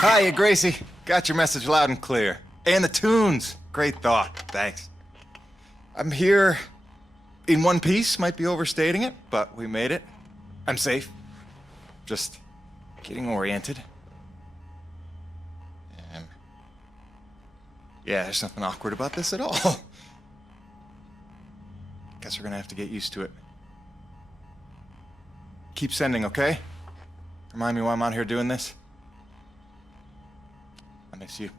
Hiya, Gracie. Got your message loud and clear. And the tunes. Great thought. Thanks. I'm here in one piece. Might be overstating it, but we made it. I'm safe. Just getting oriented. Yeah, there's nothing awkward about this at all. Guess we're gonna have to get used to it. Keep sending, okay? Remind me why I'm out here doing this. I miss you.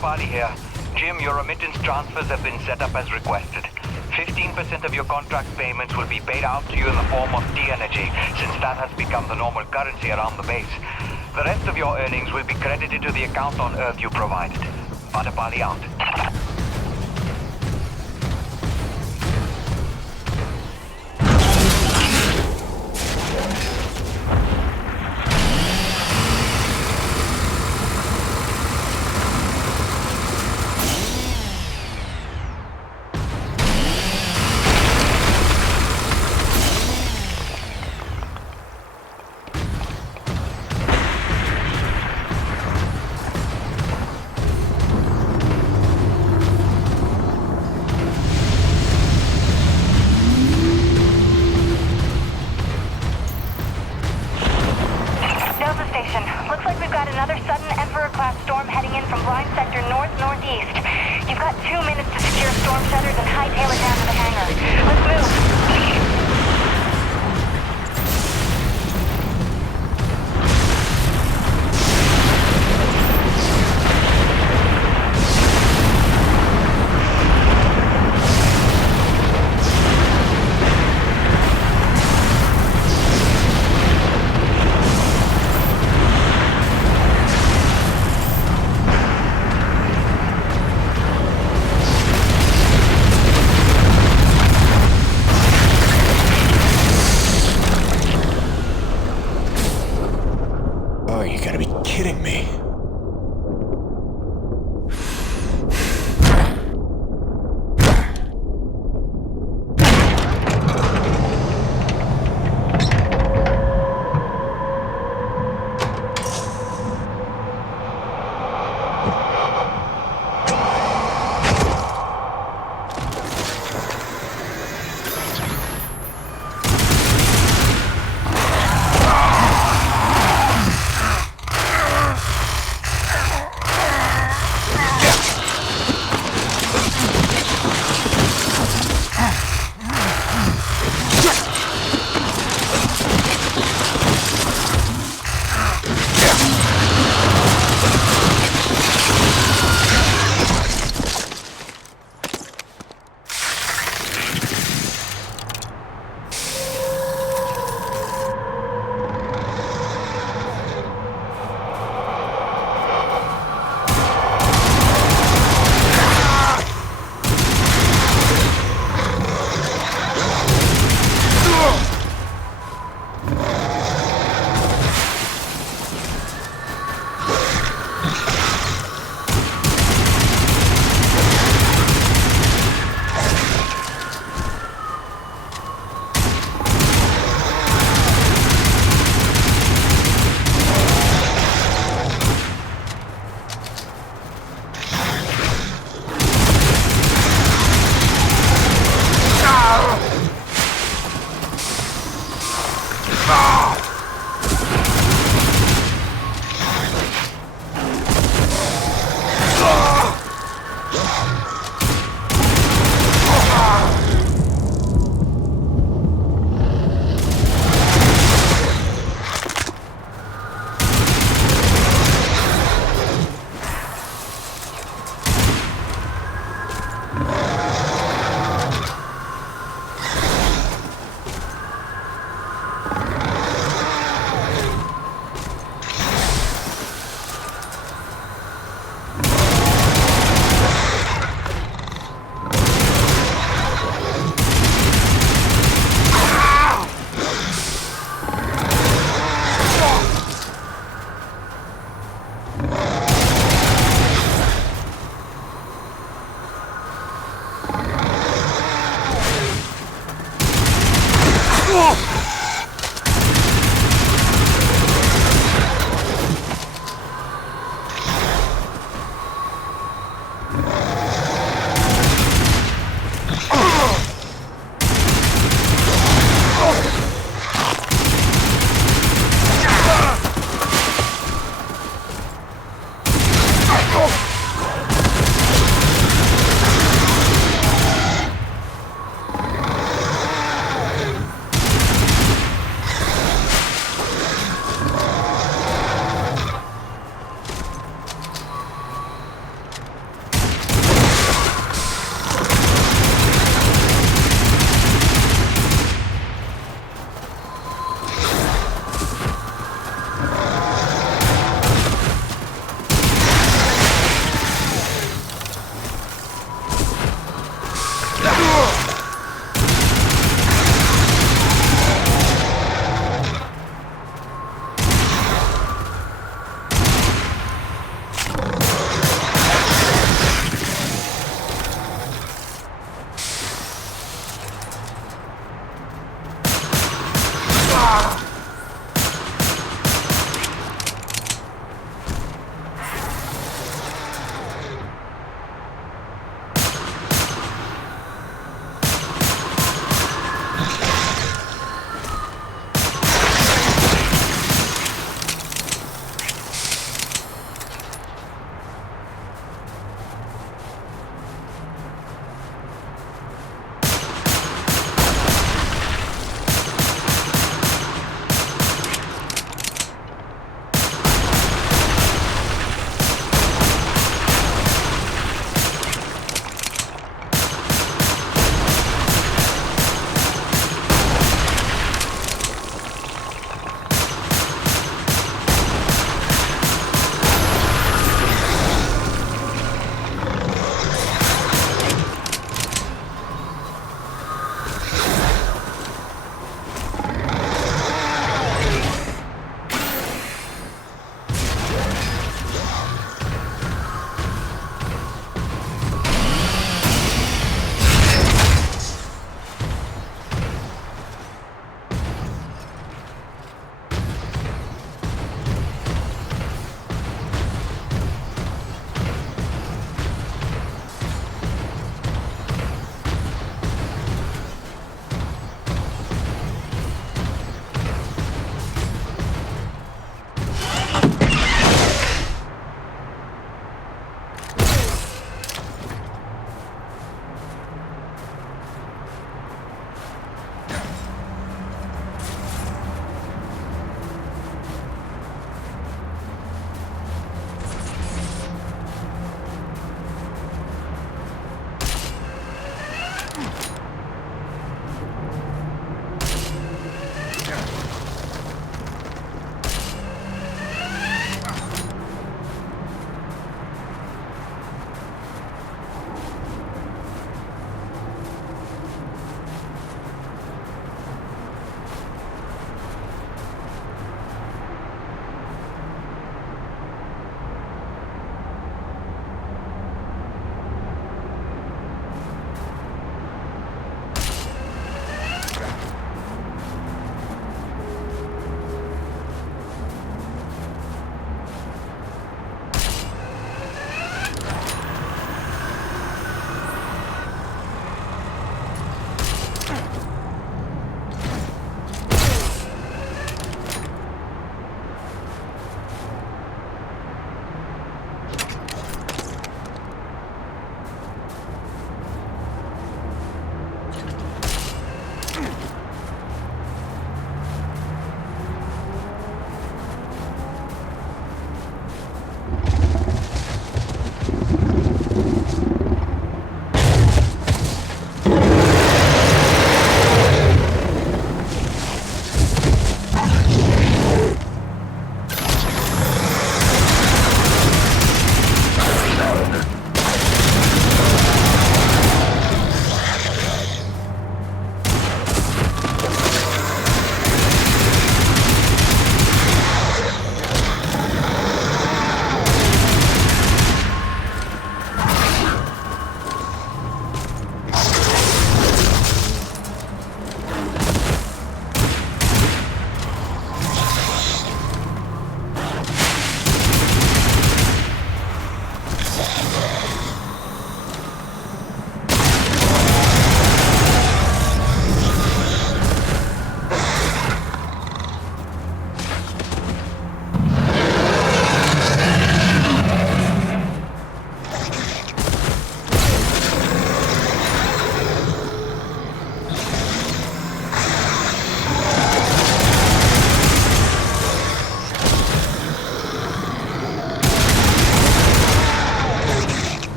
Party here. Jim, your remittance transfers have been set up as requested. 15% of your contract payments will be paid out to you in the form of T-Energy, since that has become the normal currency around the base. The rest of your earnings will be credited to the account on Earth you provided. Party out.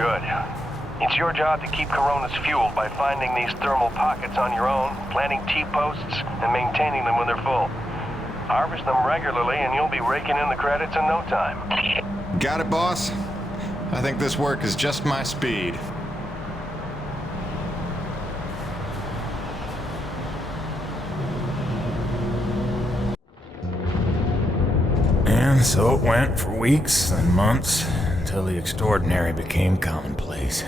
Good. It's your job to keep Coronas fueled by finding these thermal pockets on your own, planting T-posts, and maintaining them when they're full. Harvest them regularly and you'll be raking in the credits in no time. Got it, boss? I think this work is just my speed. And so it went for weeks and months, until the extraordinary became commonplace.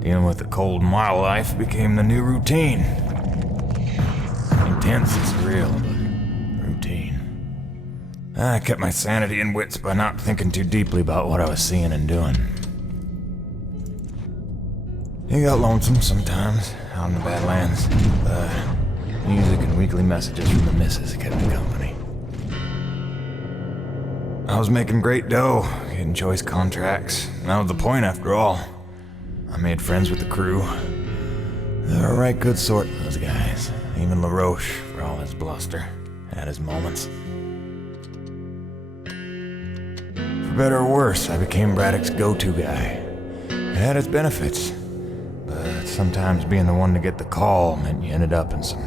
Dealing with the cold and wild life became the new routine. Intense and surreal, but routine. I kept my sanity and wits by not thinking too deeply about what I was seeing and doing. It got lonesome sometimes, out in the Badlands. Music and weekly messages from the missus kept me company. I was making great dough, getting choice contracts. And that was the point after all. I made friends with the crew. They were a right good sort, those guys. Even LaRoche, for all his bluster, had his moments. For better or worse, I became Braddock's go-to guy. It had its benefits. But sometimes being the one to get the call meant you ended up in some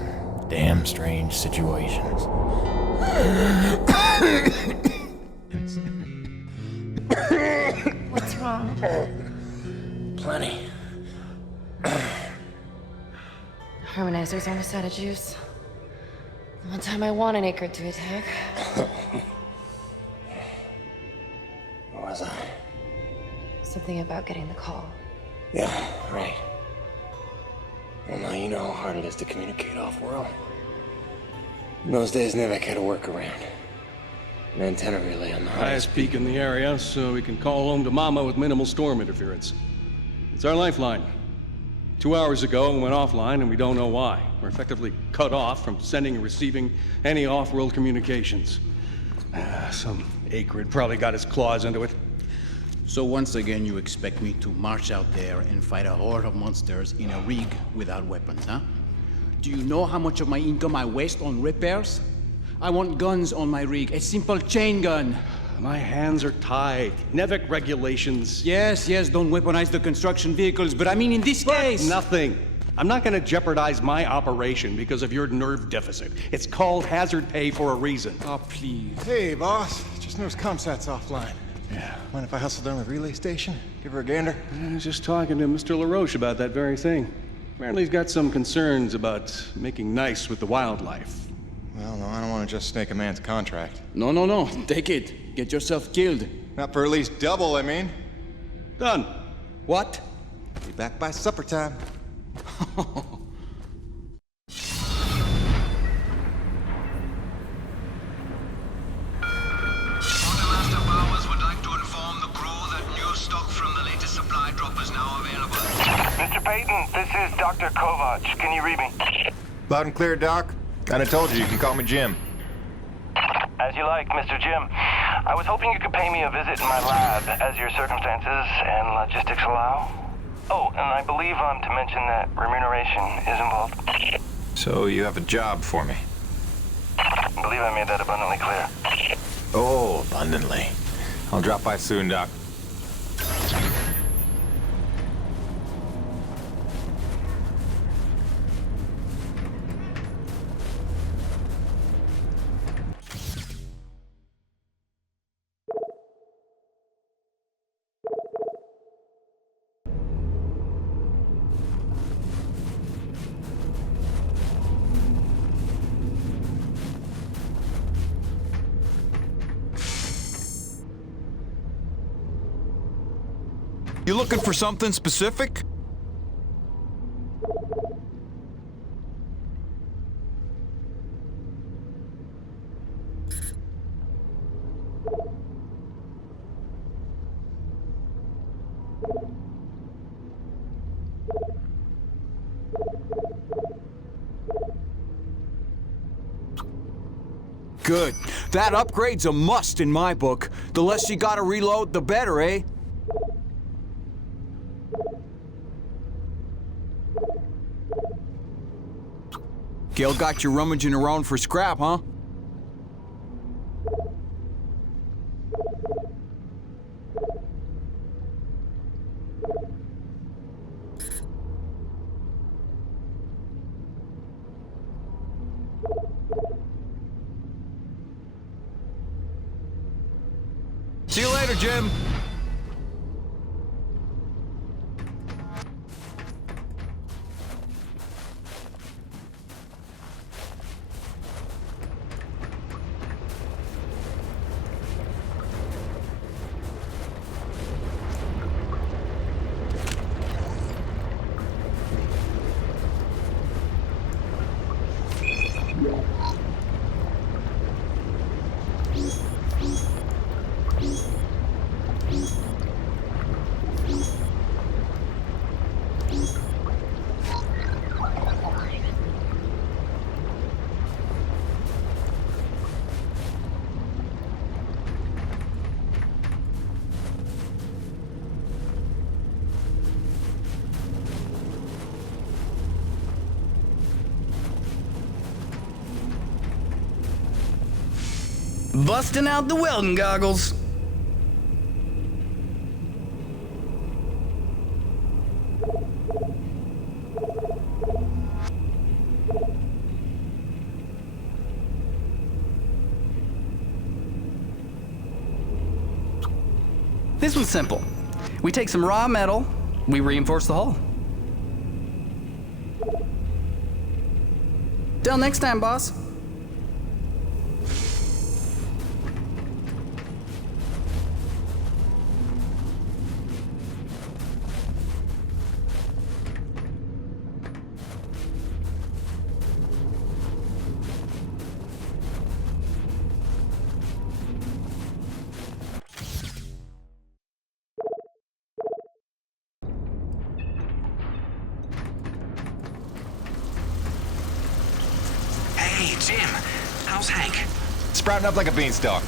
damn strange situations. What's wrong? Plenty. Harmonizers almost out of juice. The one time I want an acre to attack. What was I? Something about getting the call. Yeah, right. Well, now you know how hard it is to communicate off-world. In those days, Nivek had a workaround. An antenna relay on the Highest peak in the area, so we can call home to Mama with minimal storm interference. It's our lifeline. 2 hours ago, we went offline, and we don't know why. We're effectively cut off from sending and receiving any off-world communications. Some acrid probably got his claws into it. So once again, you expect me to march out there and fight a horde of monsters in a rig without weapons, huh? Do you know how much of my income I waste on repairs? I want guns on my rig, a simple chain gun. My hands are tied. Nevik regulations. Yes, don't weaponize the construction vehicles, but I mean in this case... Nothing. I'm not gonna jeopardize my operation because of your nerve deficit. It's called hazard pay for a reason. Oh, please. Hey, boss. Just noticed ComSat's offline. Yeah. Mind if I hustle down to the relay station? Give her a gander? I was just talking to Mr. LaRoche about that very thing. Apparently he's got some concerns about making nice with the wildlife. Well, no, I don't want to just snake a man's contract. No. Take it. Get yourself killed. Not for at least double, I mean. Done. What? Be back by supper time. Quartermaster Bowers would like to inform the crew that new stock from the latest supply drop is now available. Mr. Payton, this is Dr. Kovac. Can you read me? Loud and clear, Doc. Kinda told you can call me Jim. As you like, Mr. Jim. I was hoping you could pay me a visit in my lab, as your circumstances and logistics allow. Oh, and I believe I'm to mention that remuneration is involved. So you have a job for me? I believe I made that abundantly clear. Oh, abundantly. I'll drop by soon, Doc. You looking for something specific? Good. That upgrade's a must in my book. The less you gotta reload, the better, eh? Gail got you rummaging around for scrap, huh? See you later, Jim. Busting out the welding goggles. This one's simple. We take some raw metal, we reinforce the hull. Till next time, boss. Hey, Jim. How's Hank? Sprouting up like a beanstalk.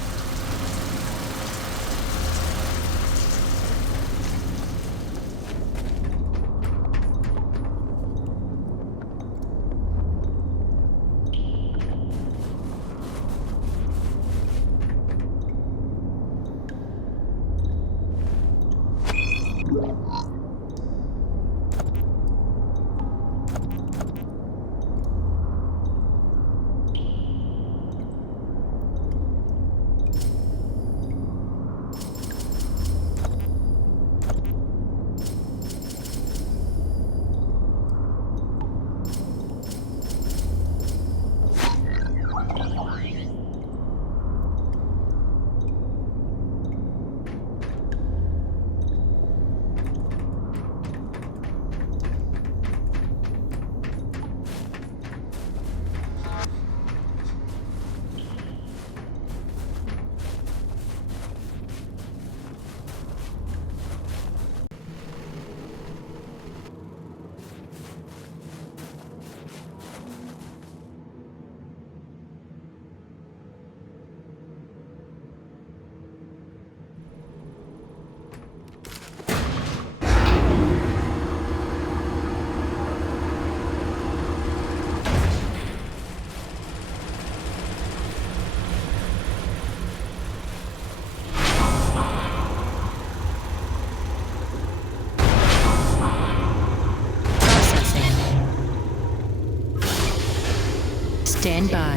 Stand by.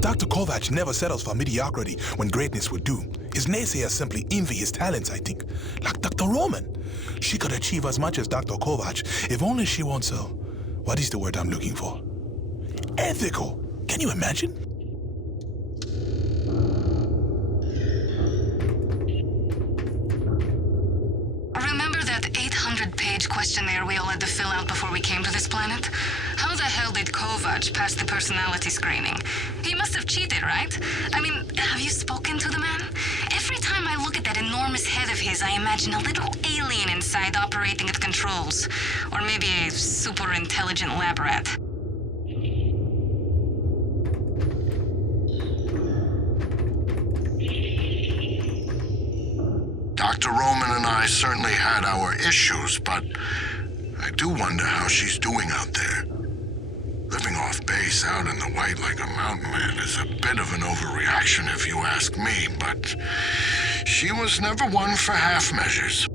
Dr. Kovac never settles for mediocrity when greatness would do. His naysayers simply envy his talents, I think. Like Dr. Roman. She could achieve as much as Dr. Kovac if only she wants so. What is the word I'm looking for? Ethical. Can you imagine? Remember that 800-page questionnaire we all had to fill out before we came to this planet? How the hell did Kovac pass the personality screening? He must have cheated, right? I mean, have you spoken to the man? Every time I look at that enormous head of his, I imagine a little alien inside operating at controls. Or maybe a super intelligent lab rat. Dr. Roman and I certainly had our issues, but I do wonder how she's doing out there. Living off base out in the white like a mountain man is a bit of an overreaction if you ask me, but she was never one for half measures.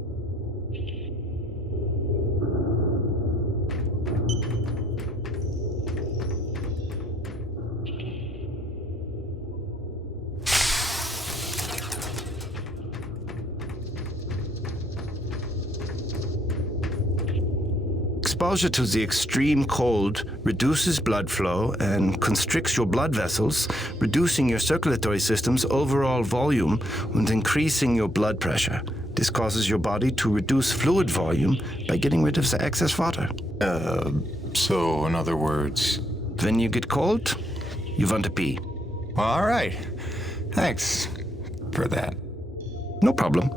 Exposure to the extreme cold reduces blood flow and constricts your blood vessels, reducing your circulatory system's overall volume and increasing your blood pressure. This causes your body to reduce fluid volume by getting rid of the excess water. So in other words... When you get cold, you want to pee. All right. Thanks for that. No problem.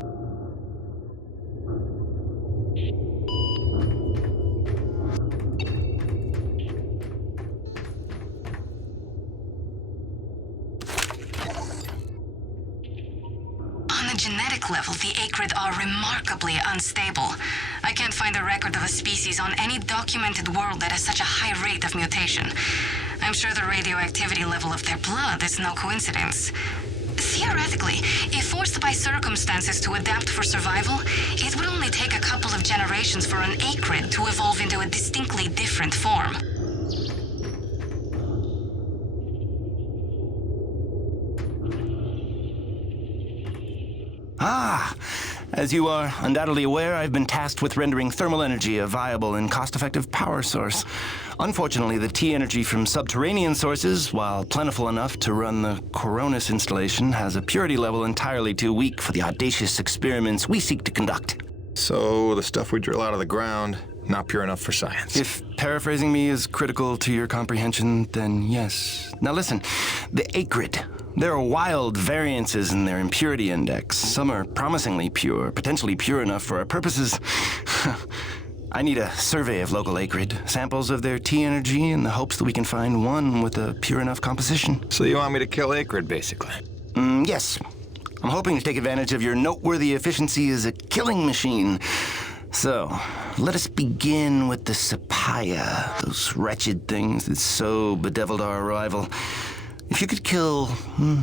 Level, the acrid are remarkably unstable. I can't find a record of a species on any documented world that has such a high rate of mutation. I'm sure the radioactivity level of their blood is no coincidence. Theoretically, if forced by circumstances to adapt for survival, it would only take a couple of generations for an acrid to evolve into a distinctly different form. Ah, as you are undoubtedly aware, I've been tasked with rendering thermal energy a viable and cost-effective power source. Unfortunately, the T-energy from subterranean sources, while plentiful enough to run the Coronis installation, has a purity level entirely too weak for the audacious experiments we seek to conduct. So the stuff we drill out of the ground, not pure enough for science. If paraphrasing me is critical to your comprehension, then yes. Now listen, the acrid. There are wild variances in their impurity index. Some are promisingly pure, potentially pure enough for our purposes. I need a survey of local acrid, samples of their T-energy in the hopes that we can find one with a pure enough composition. So you want me to kill acrid, basically? Yes. I'm hoping to take advantage of your noteworthy efficiency as a killing machine. So, let us begin with the Sapaya, those wretched things that so bedeviled our arrival. If you could kill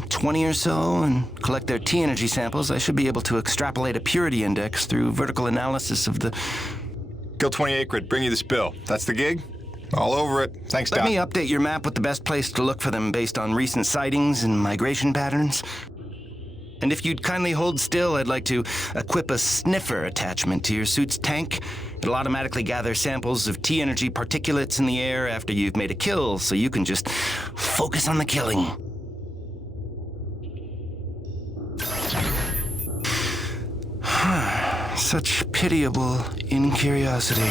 20 or so and collect their T-energy samples, I should be able to extrapolate a purity index through vertical analysis of the... Kill 20 acrid, bring you this bill. That's the gig? All over it. Thanks, Doc. Let me update your map with the best place to look for them based on recent sightings and migration patterns. And if you'd kindly hold still, I'd like to equip a sniffer attachment to your suit's tank. It'll automatically gather samples of T-energy particulates in the air after you've made a kill, so you can just focus on the killing. Such pitiable incuriosity.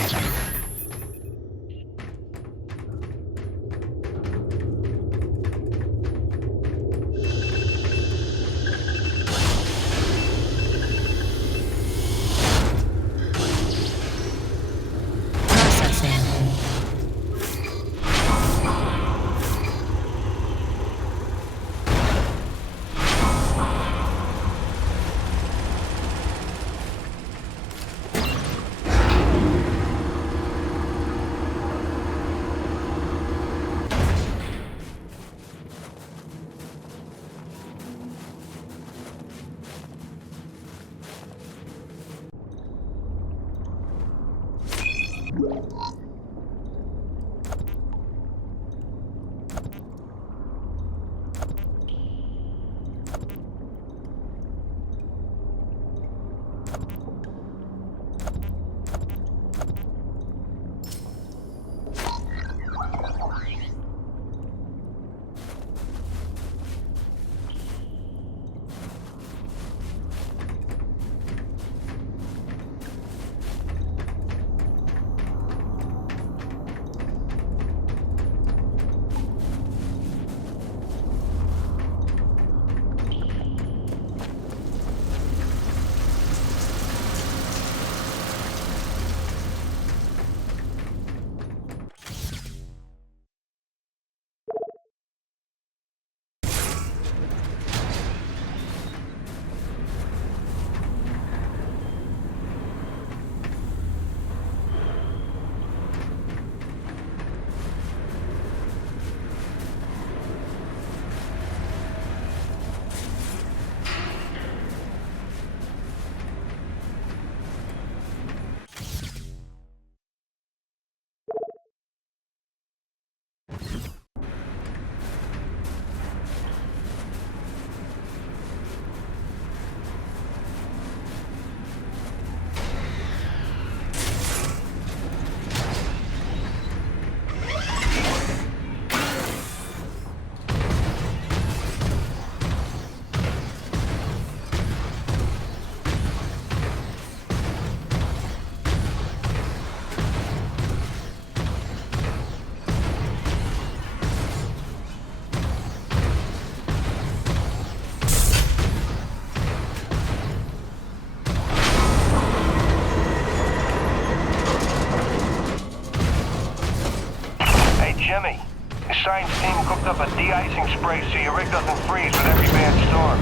Jimmy, the science team cooked up a de-icing spray so your rig doesn't freeze with every bad storm.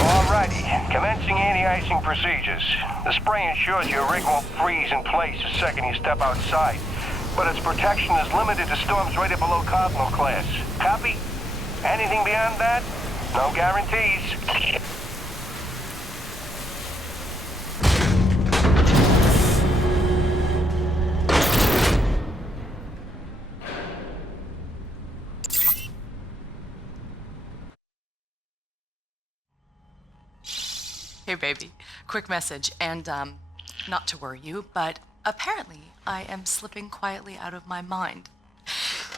Alrighty, commencing anti-icing procedures. The spray ensures your rig won't freeze in place the second you step outside, but its protection is limited to storms rated below Cardinal class. Copy? Anything beyond that? No guarantees. Hey baby, quick message, and not to worry you, but apparently I am slipping quietly out of my mind.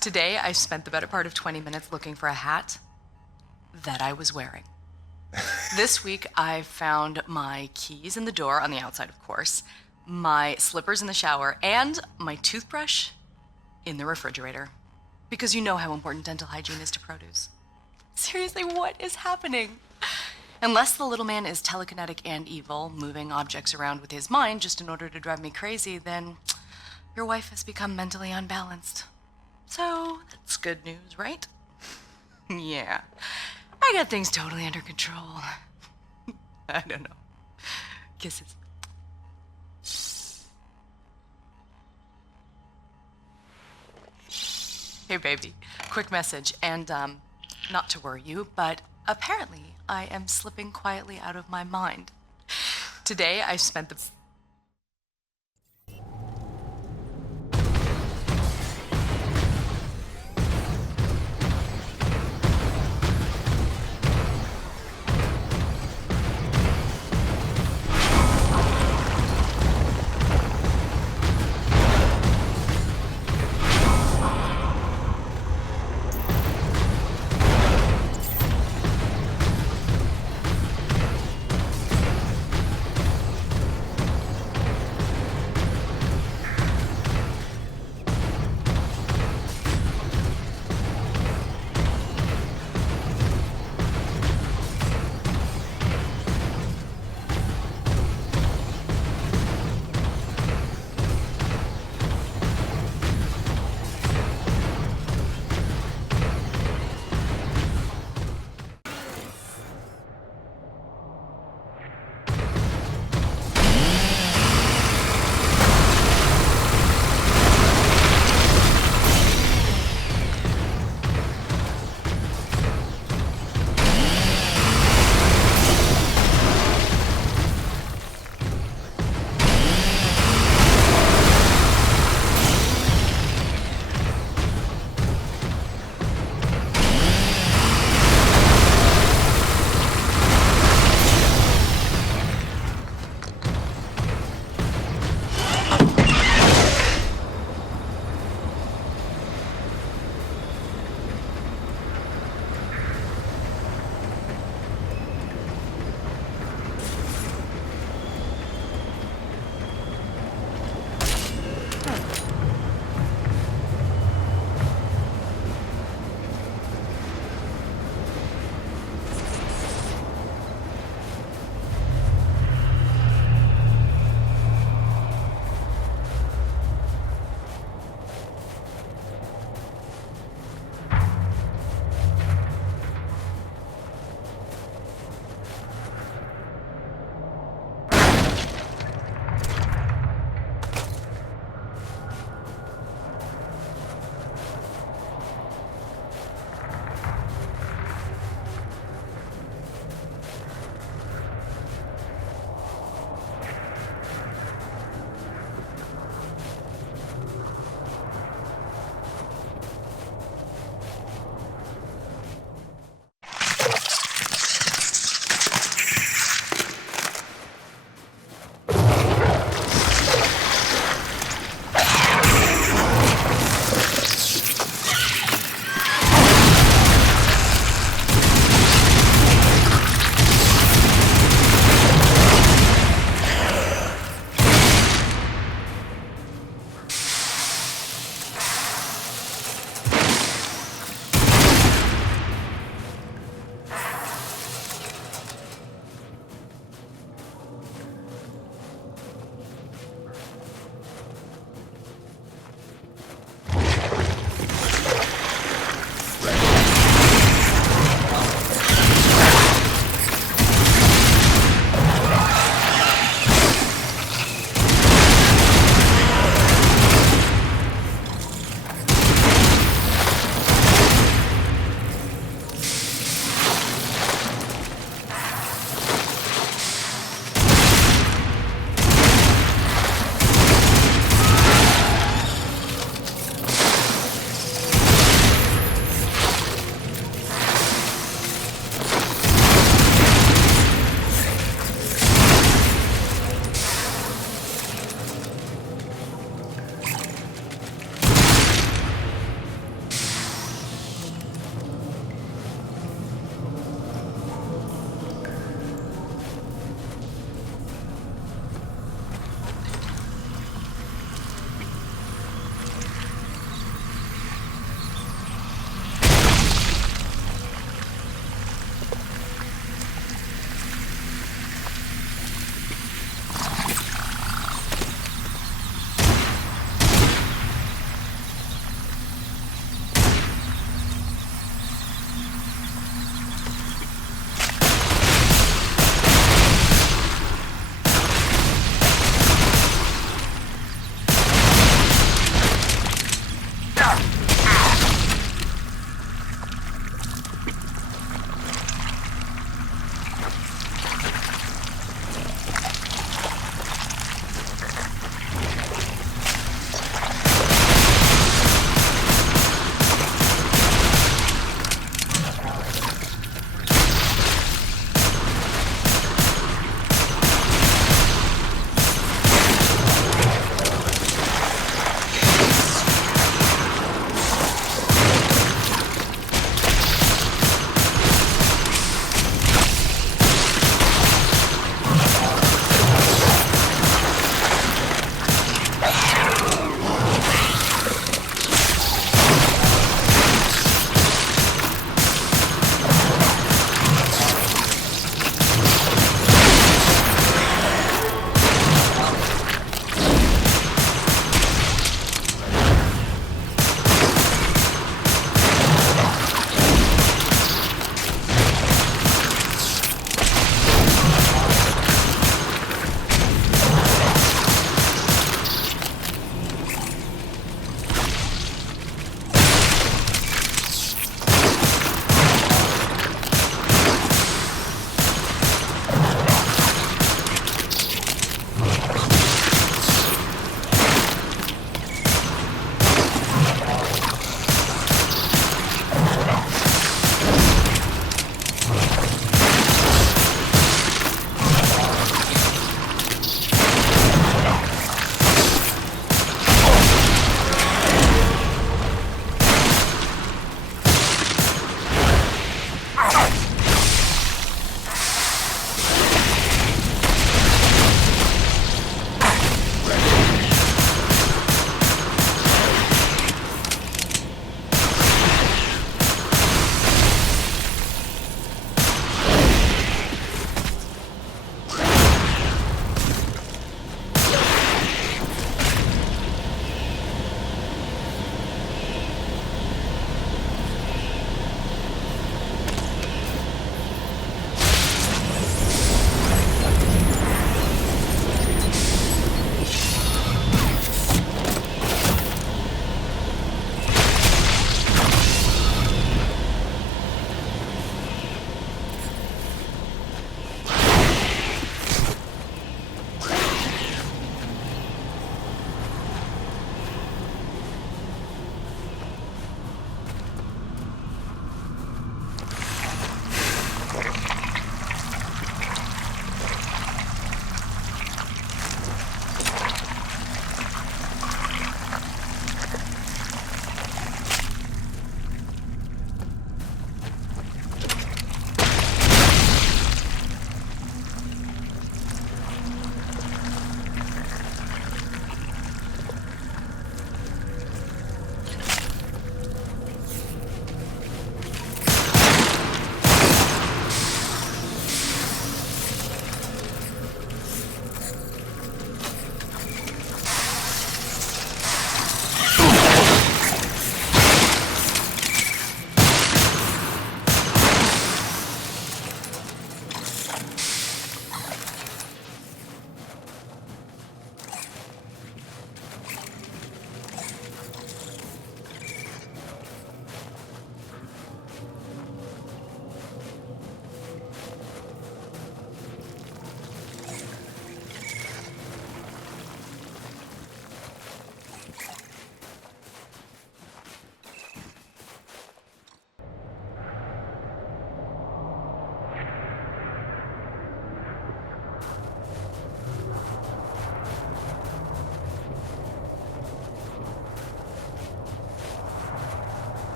Today, I spent the better part of 20 minutes looking for a hat that I was wearing. This week, I found my keys in the door, on the outside, of course, my slippers in the shower, and my toothbrush in the refrigerator. Because you know how important dental hygiene is to produce. Seriously, what is happening? Unless the little man is telekinetic and evil, moving objects around with his mind just in order to drive me crazy, then your wife has become mentally unbalanced. So, that's good news, right? Yeah. I got things totally under control. I don't know. Kisses. Hey, baby. Quick message, and, not to worry you, but apparently I am slipping quietly out of my mind. Today, I spent the